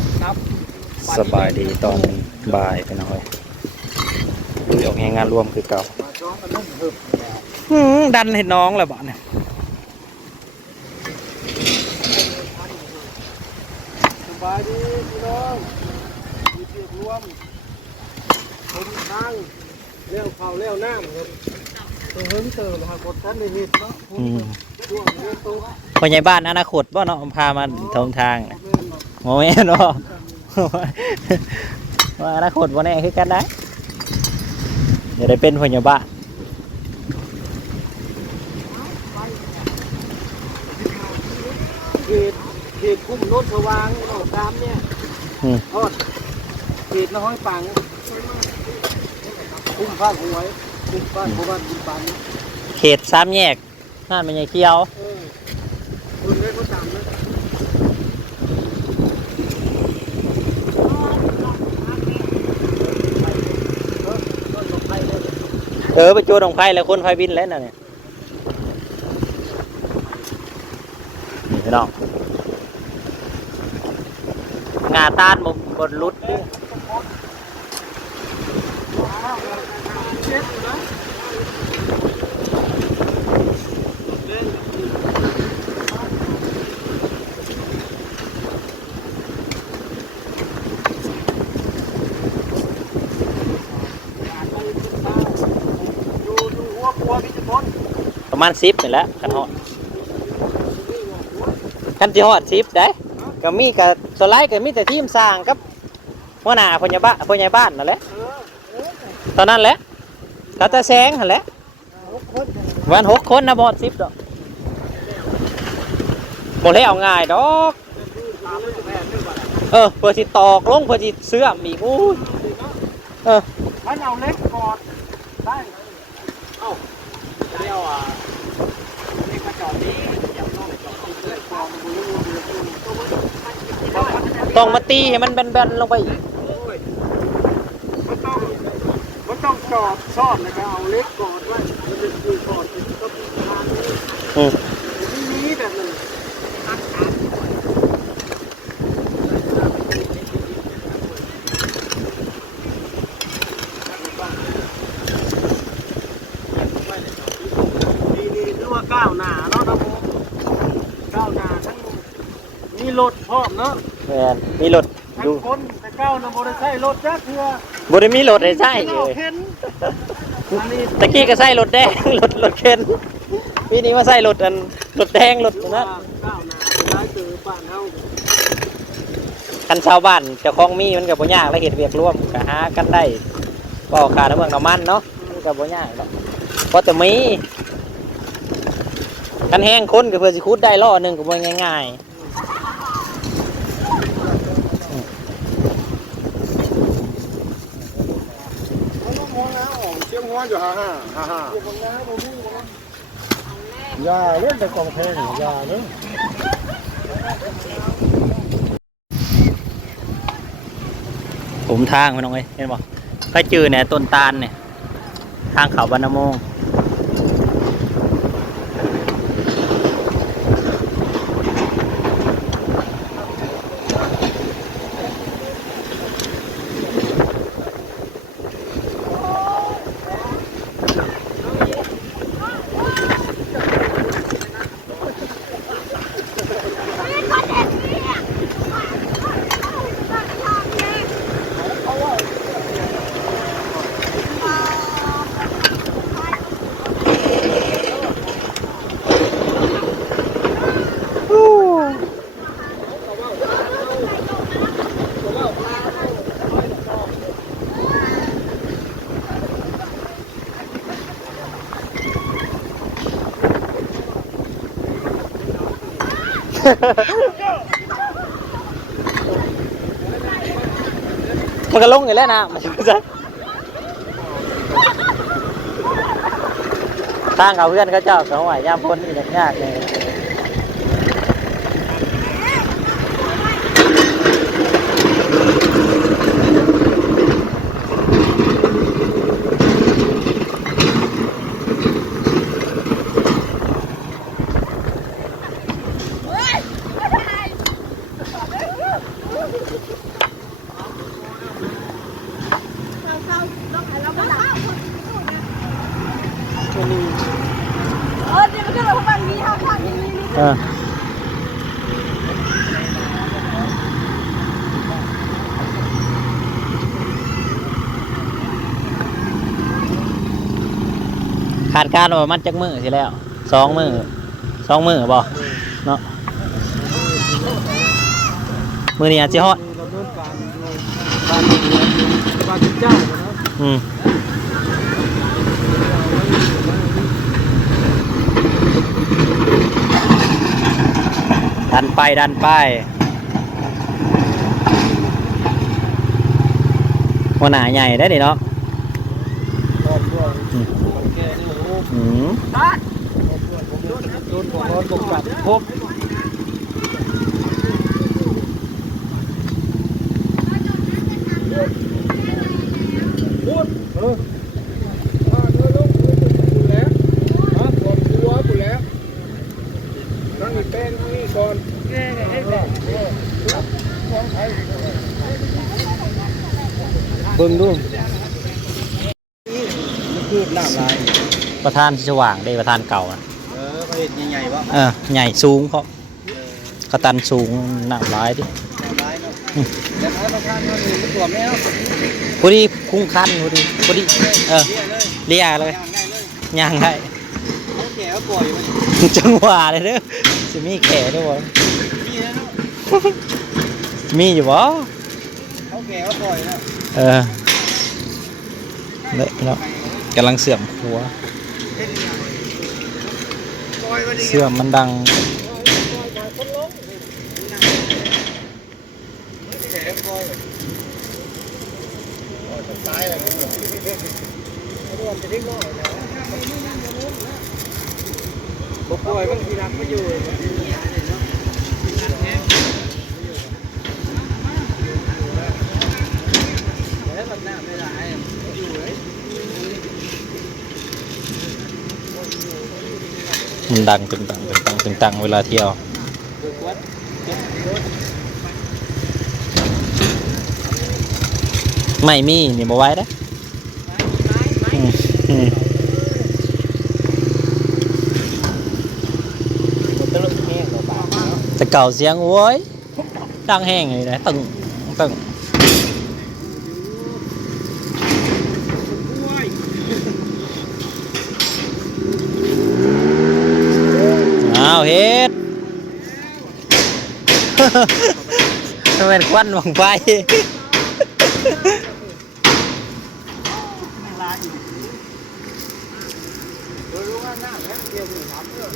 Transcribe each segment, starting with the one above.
กนับสบายดีตอนบ่ายไปหน่อยดูออกงานรวมคือเก่าดันเห็นน้องแล้วบ้าเนี่ยสบายดีพี่น้องมีเสียงรวมคนทางเลี้ยวเผาเลี้ยวน้ำครับตัวเฮิร์นเตอร์หากดท่านในเห็ดเนาะช่วงเรื่องตัวคนใหญ่บ้านอนาคตบ่เนาะพามาทงทางโมเมนต์เนาะว่าอนาคตบ่แน่คือกันได้เดี๋ยวได้เป็นคนใหญ่บ้านเขตคุ้มโนนสว่างเราตามเนี่ยทอดเขตน้อยปังคุ้มผ้าหวยคุ้มผ้าหวยคุ้มปันเขตสามแยกนั่นมันใหญ่เขียวคุณได้ก็ตามนะไปโจดของไผ่แล้วคนไฟบินแล้วน่ะเนี่ยพี่น้องงาตานบนรุดประมาณ10นี่แหละคันฮอดคันที่ฮอด10ได้ก็มีกับสไลด์ก็มีแต่ทีมสร้างกับหัวหน้าพญาบ้านนั่นแหละตอนนั้นแหละก็จะแซงหั่นแหละวัน6 คนนะบ่10ดอกบ่ได้เอาง่ายดอกเพื่อสิตอกลงเพื่อสิเสื่อมอีกอู้ถ้าเอาเล็กกอดได้เอ้าเรียวนี่กระจอกนี้อย่าต้องจอกเล็กกอดต้องมาตีให้มันแบนๆลงไปอีกมันต้องจอดซ่อนนะครับเอาเล็กกอดไว้มันจะคือกอดก็มีทางนี้แบบนึงก้าวหน้าเนาะครับผมก้าวหน้าทั้งมีรถพร้อมเนาะแม่นมีรถทั้งคนแต่ก้าวนะบ่ได้ใช้รถจักเทื่อบ่ได้มีรถให้ใช้เลยตะกี้ก็ใช้รถแดงรถเข็นปีนี้มาใช้รถแดงรถนะก้าวหน้าได้เจอบ้านเฮาคันชาวบ้านเจ้าของมีมันก็บ่ยากแล้วเฮ็ดเวียกร่วมก็หากันได้ก็ค่าน้ำมันน้ำมันเนาะก็บ่ยากดอกเพราะแต่มีกันแห้งคนก็เพื่อสิคุดได้ล้อนึงก็บ่ง่ายๆเชียงหัวอยู่ฮ่าอย่าเล่นแต่กองเพลงอย่าเนาะผมทางพี่น้องเอ้ยเห็นบ่ใครจื้อเนี่ยต้นตาลเนี่ยทางเขาบรรณมงมันก็ลงอยู่แล้วนะมันจะทางเขาเพื่อนเขาเจ้าเขาไหวยามพ้นนี่ยากเลย เดี๋ยวมันก็ลงไปนี้ทางนี้ ขาดการว่ามันจักมือสิแล้ว2 มื้อบ่เนาะมื้อนี้อาจสิฮอด เราเดินการบ้านเจ้านะ อืมดันไปหัวหน้าใหญ่ได้ดิเนาะ ตอนช่วงแกนี่โอ้ อืม โดนบ่ร้อนบ่กัดพบพูดเออเธอลงกูแล้วฮะก่อนกูว่ากูแล้วนั่งอีแป้งนี่ก่อนเบิ่งดูคือหน้าลาย ประธานสว่างได้ประธานเก่าอะ ไปเห็ดใหญ่ๆวะ ใหญ่สูงเพราะกระตันสูงหนักร้ายดิ ร้ายเนาะแต่ท้ายประธานมันมันตัวแม่เนาะ พอดีคุ้งคันพอดีเลียเลย ง่ายเลย ย่างได้ เขาแก่เขาปล่อยมัน จังหวะเลยเด้อจะมีแขด้วยบ่ นี่นะเนาะ มีอยู่บ่ เขาแก่เขาปล่อยเนาะ เนาะกำลังเสื่อมหัว ปล่อยมันดี เสื่อมมันดัง แก่ปล่อยตายเลยรวมจะได้น้อยนะบ่ปล่อยมันทีนักมาอยู่แล้วแบบนั้นไม่ได้อยู่เลย มันดังตึงตังเวลาเที่ยวไม่มีนี่บ่ไหว้เด้ออืมแต่เก่าเสียงโว้ยดังแห้งเลยนะตึงอ้าวเฮ็ด มันเป็นควันบังไฟ รู้ว่าหน้าแล้วเดียวมีถามเรื่อง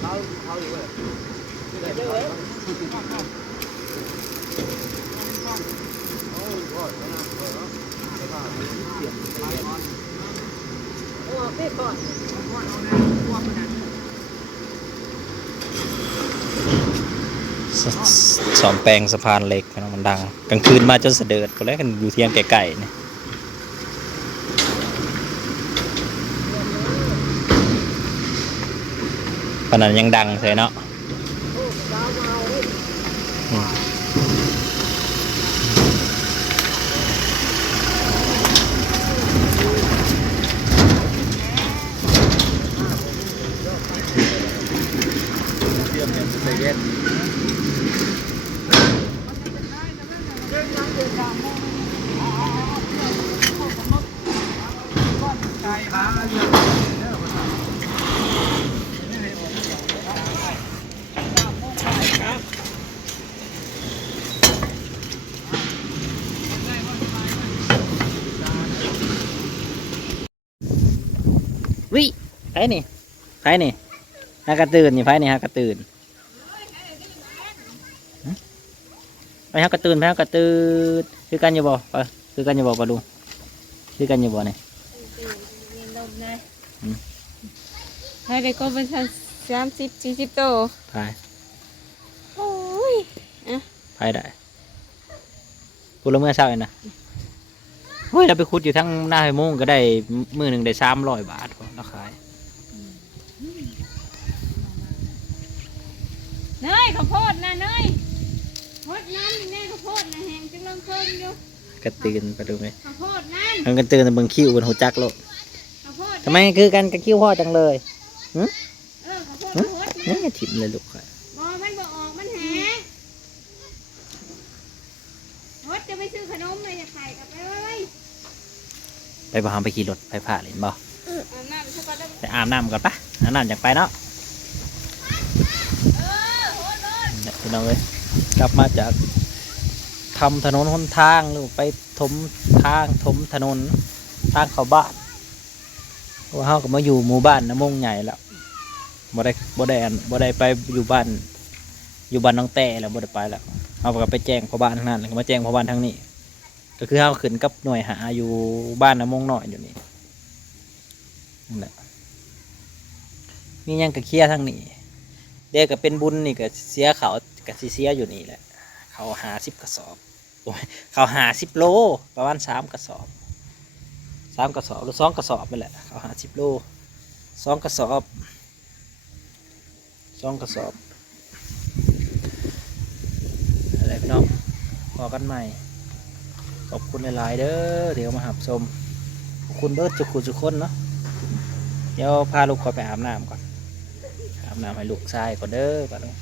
เขาอยู่เลยสอมแปลงสะพานเหล็กนะมันดังกลางคืนมาจนเสด็จก็แล้วกันอยู่เทียงไก่ๆเนี่ยปานนั้นยังดังใช่เนาะอืมวิไผนี่ฮากระตื่นนี่ไผนี่ฮากระตื่นไปฮากระตื่นคือกันอยู่บ่คือกันอยู่บ่ปะลุงคือกันอยู่บ่นี่ ให้ได้ก็เป็น30-40 โต ไผ โอ้ย ไผได้พูดแล้วเมื่อเช้าเองนะเฮ้ยเราไปขุดอยู่ทั้งหน้าไฮมุงก็ได้มือหนึ่งได้300 บาทพอเราขาย เนยข ข้าวโพดนะเนยโพดนั้นแน่ข้าวโพดนะแหงจังเริ่มเพิ่มอยู่ กระตือนไปดูไหม ข้าวโพดนั่น มันกระตือนแต่เบิ่งคิ้วบนหัวจักโลก ข้าวโพด ทำไมคือกันกับคิ้วพ่อจังเลยหึ ข้าวโพด หึ โพด นี่ นะ ถิ่มเลยลูกค่ะ บ่มันบ่ออกมันแหงโพดจะไปซื้อขนมเลยจะใส่กลับไปไว้ ไปบ่หามไปขี่รถไปผ่าเล่นบ่ อาบน้ำสักก่อนแล้ว ไปอาบน้ำก่อนปะอาบน้ำอยากไปเนาะ โพดเลย เนี่ยพี่น้องเลยกลับมาจากทำถนนหนทางหรือไปถมทางถมถนนทางเข้าบ้านเพราะว่าเฮาก็มาอยู่หมู่บ้านน้ำมงใหญ่แล้วบ่ได้ไปอยู่บ้านน้องแต่แล้วบ่ได้ไปแล้วเฮาก็ไปแจ้งพ่อบ้านทางนั้นแล้วก็มาแจ้งพ่อบ้านทางนี้ ก็คือเฮาขึ้นกับหน่วยหาอยู่บ้านน้ำมงน้อยอยู่นี่นั่นแหละมีหยังก็เคลียร์ทางนี้เด็กก็เป็นบุญนี่ก็เสียเขาก็สิเสียอยู่นี่แหละเขา50 กระสอบโอ้ยเขา50 โลประมาณ3 กระสอบ3 กระสอบหรือ2 กระสอบนี่แหละเขา50 โล2 กระสอบ2 กระสอบอะไรพี่น้องพอกันใหม่ขอบคุณหลายๆเด้อเดี๋ยวมาหับชมขอบคุณเบิร์ดทุกคนเนาะเดี๋ยวพาลูกขอไปอาบน้ำก่อนอาบน้ำให้ลูกชายก่อนเด้อป่ะลูก